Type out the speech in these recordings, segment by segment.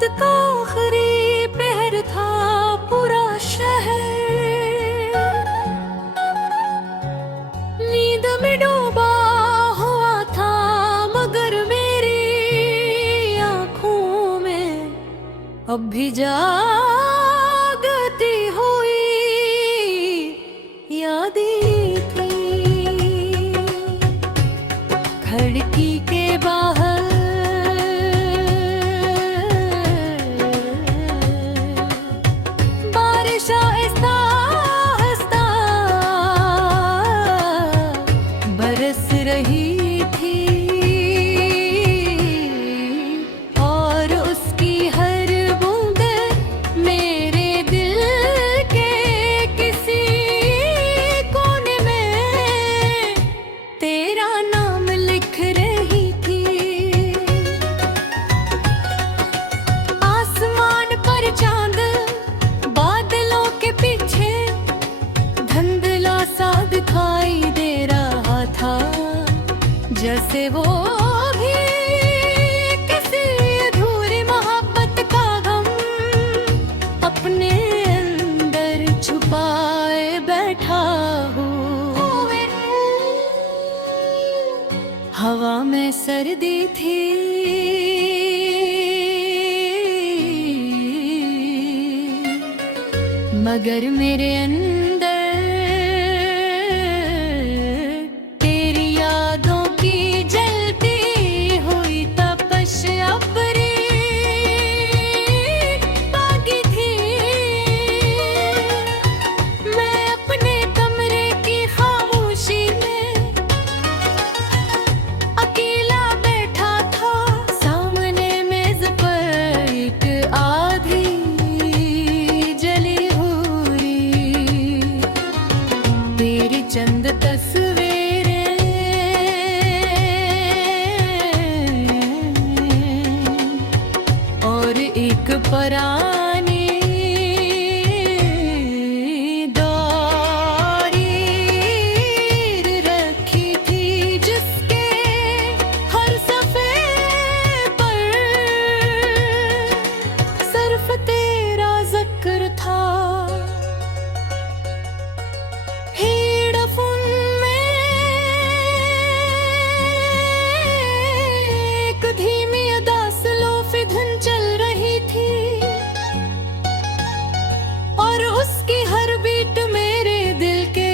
रात का आखिरी पहर था, पूरा शहर नींद में डूबा हुआ था, मगर मेरी आंखों में अब भी जागती हुई यादें थी। खिड़की के बाहर बारिश आहिस्ता आहिस्ता बरस रही थी, और उसकी हर बूंद मेरे दिल के किसी कोने में तेरा नाम लिख रही थी। आसमान पर चांद बादलों के पीछे धुंधला सा दिखाई दे रहा था, जैसे वो भी किसी अधूरी मोहब्बत का गम अपने अंदर छुपाए बैठा हो। हवा में सर्दी थी, मगर मेरे अंदर तेरी यादों की जलती हुई तपश अपनी बागी थी। मैं अपने कमरे की खामोशी में अकेला बैठा था, सामने मेज पर एक आधी जली तेरी चंद तस्वीरें और एक पुरानी दौरी रखी थी, जिसके हर सफ़े पर सिर्फ तेरा जिक्र था। धीमी अदास लोफी धुन चल रही थी, और उसकी हर बीट मेरे दिल के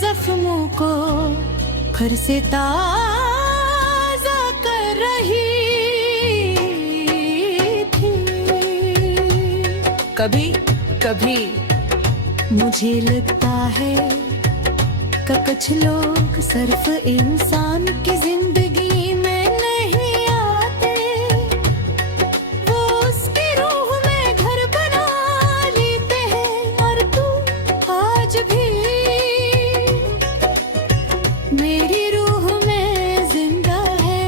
जख्मों को फिर से ताज़ा कर रही थी। कभी कभी मुझे लगता है कि कुछ लोग सिर्फ इंसान की जिंदगी मेरी रूह में जिंदा है,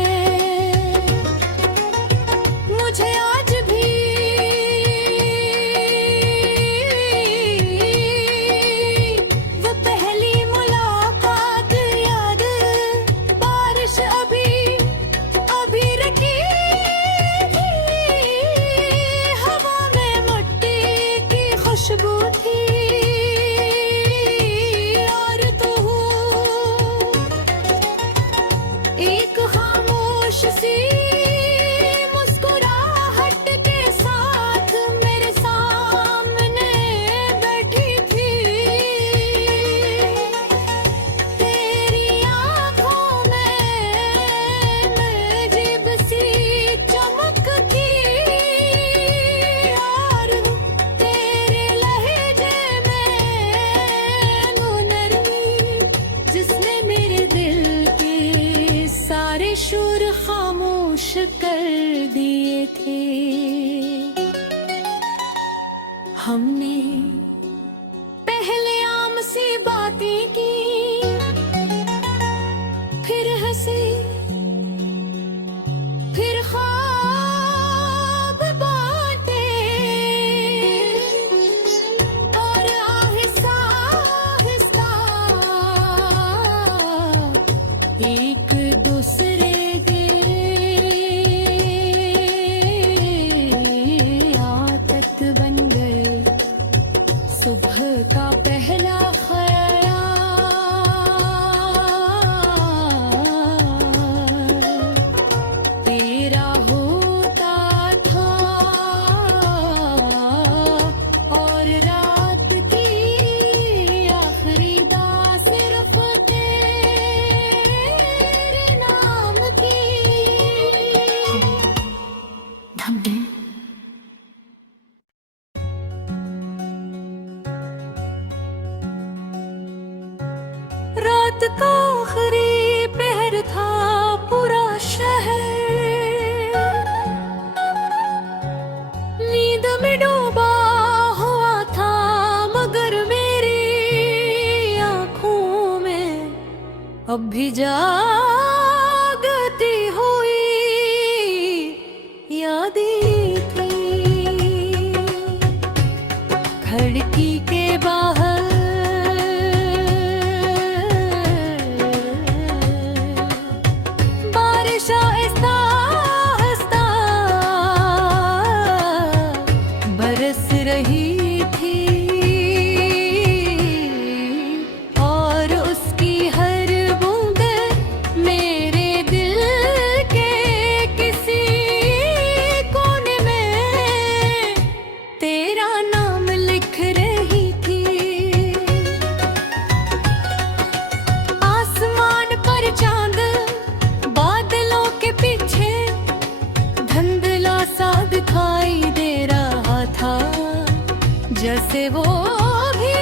मुझे आज भी वो पहली मुलाकात याद, बारिश अभी अभी रखी थी, हवा में मिट्टी की खुशबू थी, एक खामोश सी मुस्कुराहट के साथ मेरे सामने बैठी थी। तेरी आंखों में अजीब सी चमक थी, और तेरे लहजे में वो नरमी जिसने मेरे दिल के सारे शोर खामोश कर दिए थे। हमने पहले आम सी बातें की, फिर हंसे, फिर ख्वाब बांटे, और आहिस्ता आहिस्ता एक दूसरे जागती हुई यादें थी। खिड़की के बाहर बारिश आहिस्ता आहिस्ता बरस रही थी और उसकी हर बूंद मेरे दिल के किसी कोने में तेरा नाम लिख रही थी। आसमान पर चांद बादलों के पीछे धुंधला सा दिखाई दे रहा था, जैसे वो भी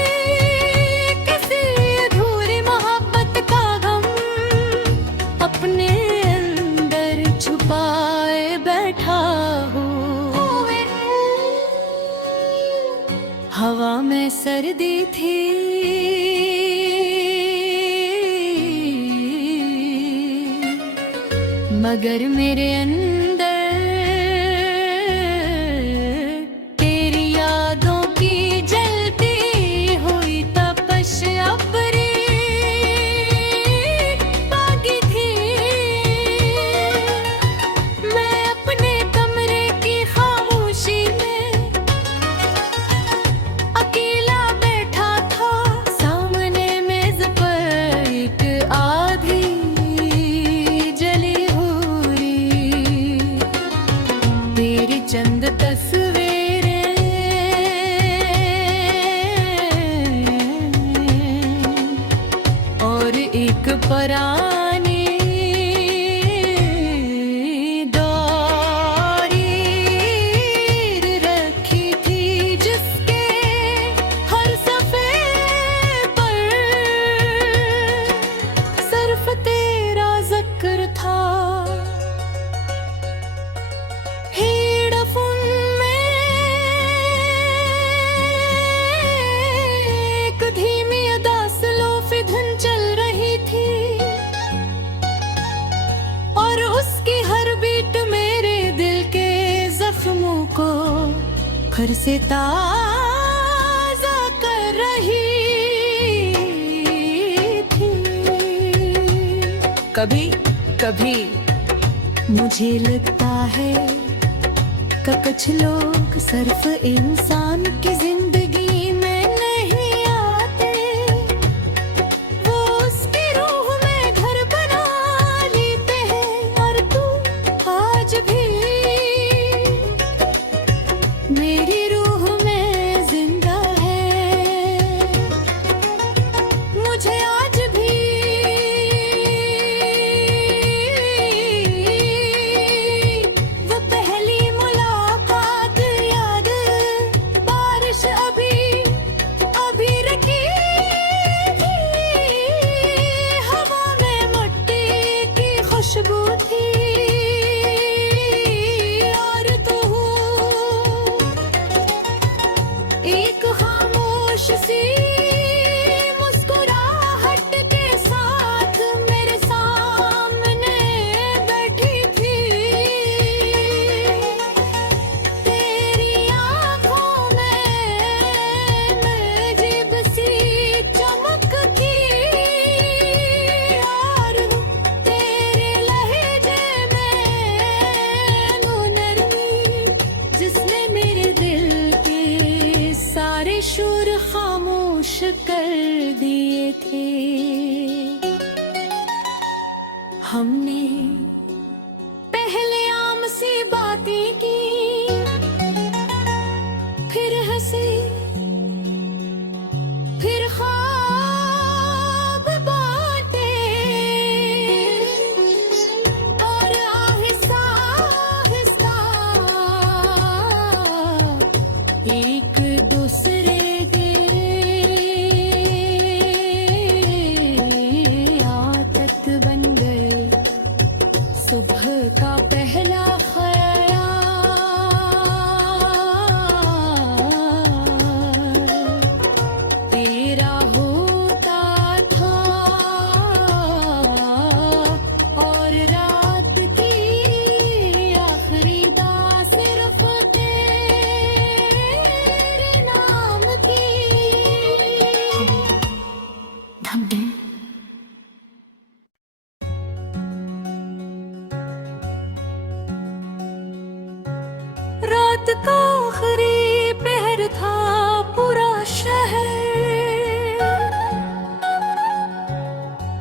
किसी अधूरी मोहब्बत का गम अपने अंदर छुपाए बैठा हूँ। हवा में सर्दी थी, मगर मेरे अंदर तेरी यादों की जलती हुई तपश अपनी बागी थी। मैं अपने कमरे की खामोशी में अकेला बैठा था, सामने मेज पर एक आधी जली हुई तेरी चंद तस्वीरें और एक पुरानी दौरीर रखी थी, जिसके हर सफ़े पर सिर्फ तेरा जिक्र था। हेडफोन में एक धीमी उदास लोफी धुन चल रही थी और उसकी हर बीट मेरे दिल के जख्मों को फिर से ताज़ा कर रही थी। कभी कभी मुझे लगता है कि कुछ लोग सिर्फ इंसान की जिंदगी में नहीं आते, वो उसकी रूह में घर बना लेते हैं। और तू आज भी मेरी रूह में जिंदा है, मुझे आज भी वो पहली मुलाकात याद, बारिश अभी अभी रखी थी, हवा में मिट्टी की खुशबू थी और तू एक खामोश सी मुस्कुराहट के साथ मेरे सामने बैठी थी। तेरी आँखों में अजीब सी चमक थी और तेरे लहजे में वो नरमी, जिसने मेरे दिल के सारे शोर खामोश कर दिए थे। हमने पहले आम सी बातें की, फिर हंसे, फिर ख्वाब बांटे और आहिस्ता आहिस्ता एक दूसरे के आदत बन गए। सुबह का पहला ख्याल तेरा होता था, रात का आखिरी पहर था, पूरा शहर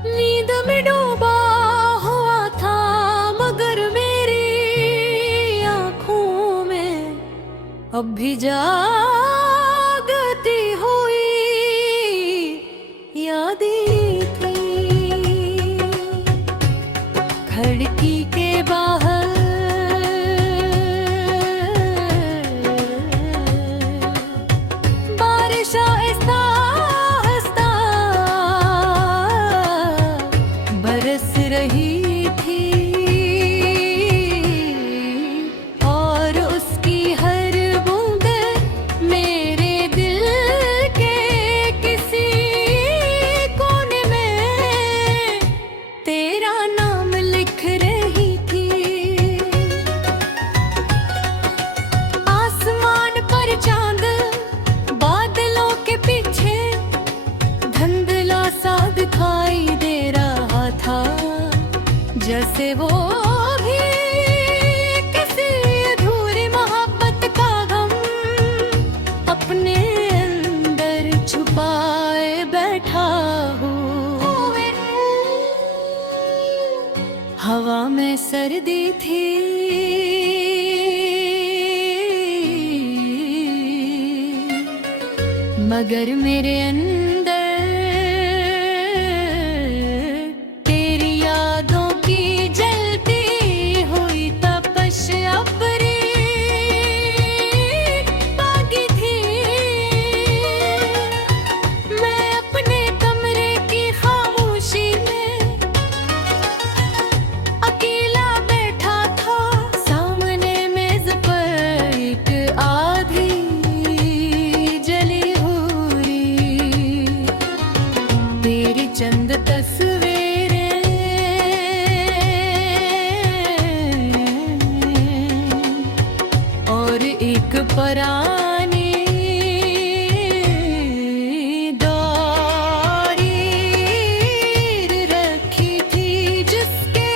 नींद में डूबा हुआ था, मगर मेरी आंखों में अब भी जागती हुई यादें थी। खिड़की के बाहर बारिश आहिस्ता आहिस्ता बरस रही थी, और उसकी हर बूंद मेरे दिल के किसी कोने में तेरा नाम लिख रही थी। आसमान पर चांद बादलों के पीछे धुंधला सा दिखाई दे रहा था, जैसे वो भी किसी अधूरी मोहब्बत का गम अपने अंदर छुपाए बैठा हो। हवा में सर्दी थी, मगर मेरे अंदर तेरी यादों की जलती हुई तपश अपनी बागी थी। मैं अपने कमरे की खामोशी में अकेला बैठा था, सामने मेज पर एक आधी जली तेरी चंद तस्वीरें और एक पुरानी दौरी रखी थी, जिसके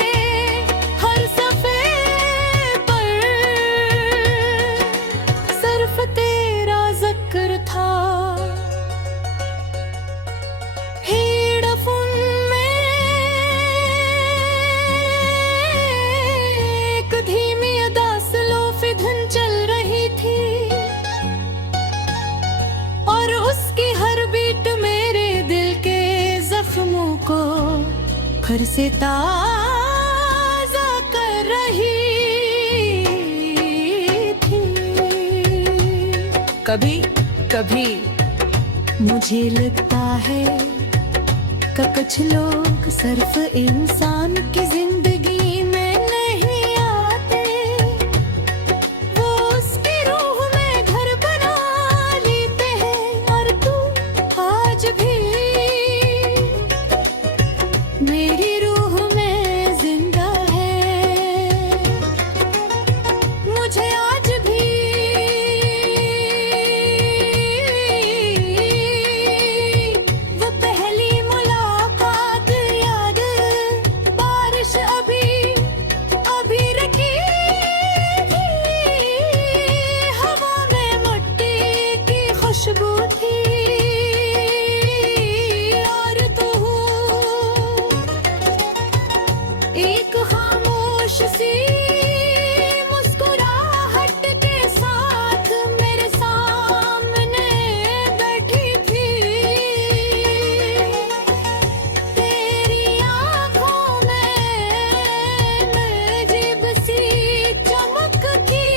हर सफ़े पर सिर्फ तेरा जिक्र था। धीमी अदास लोफी धुन चल रही थी, और उसकी हर बीट मेरे दिल के जख्मों को फिर से ताज़ा कर रही थी। कभी कभी मुझे लगता है कि कुछ लोग सिर्फ इंसान की जिंदगी में नहीं आते, वो उसकी रूह में घर बना लेते हैं। और तू आज भी मेरी रूह में जिंदा है, मुझे आज भी वो पहली मुलाकात याद, बारिश अभी अभी रखी थी, हवा में मिट्टी की खुशबू थी, और तू एक खामोश सी मुस्कुराहट के साथ मेरे सामने बैठी थी। तेरी आँखों में अजीब सी चमक थी,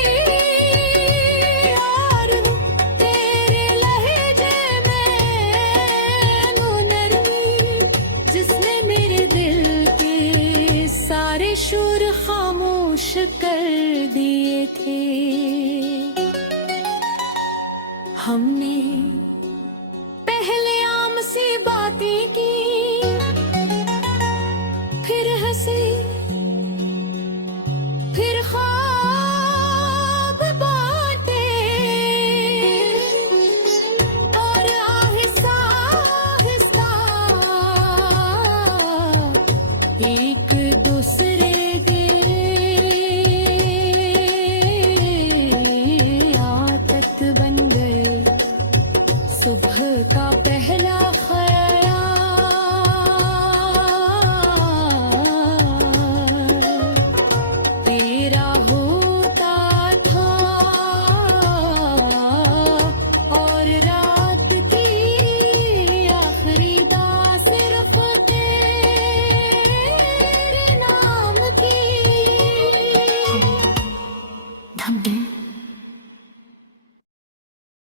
और तेरे लहजे में नरमी, जिसने मेरे दिल के सारे शोर खामोश कर दिए थे। हमने पहले आम सी बातें की, फिर हंसे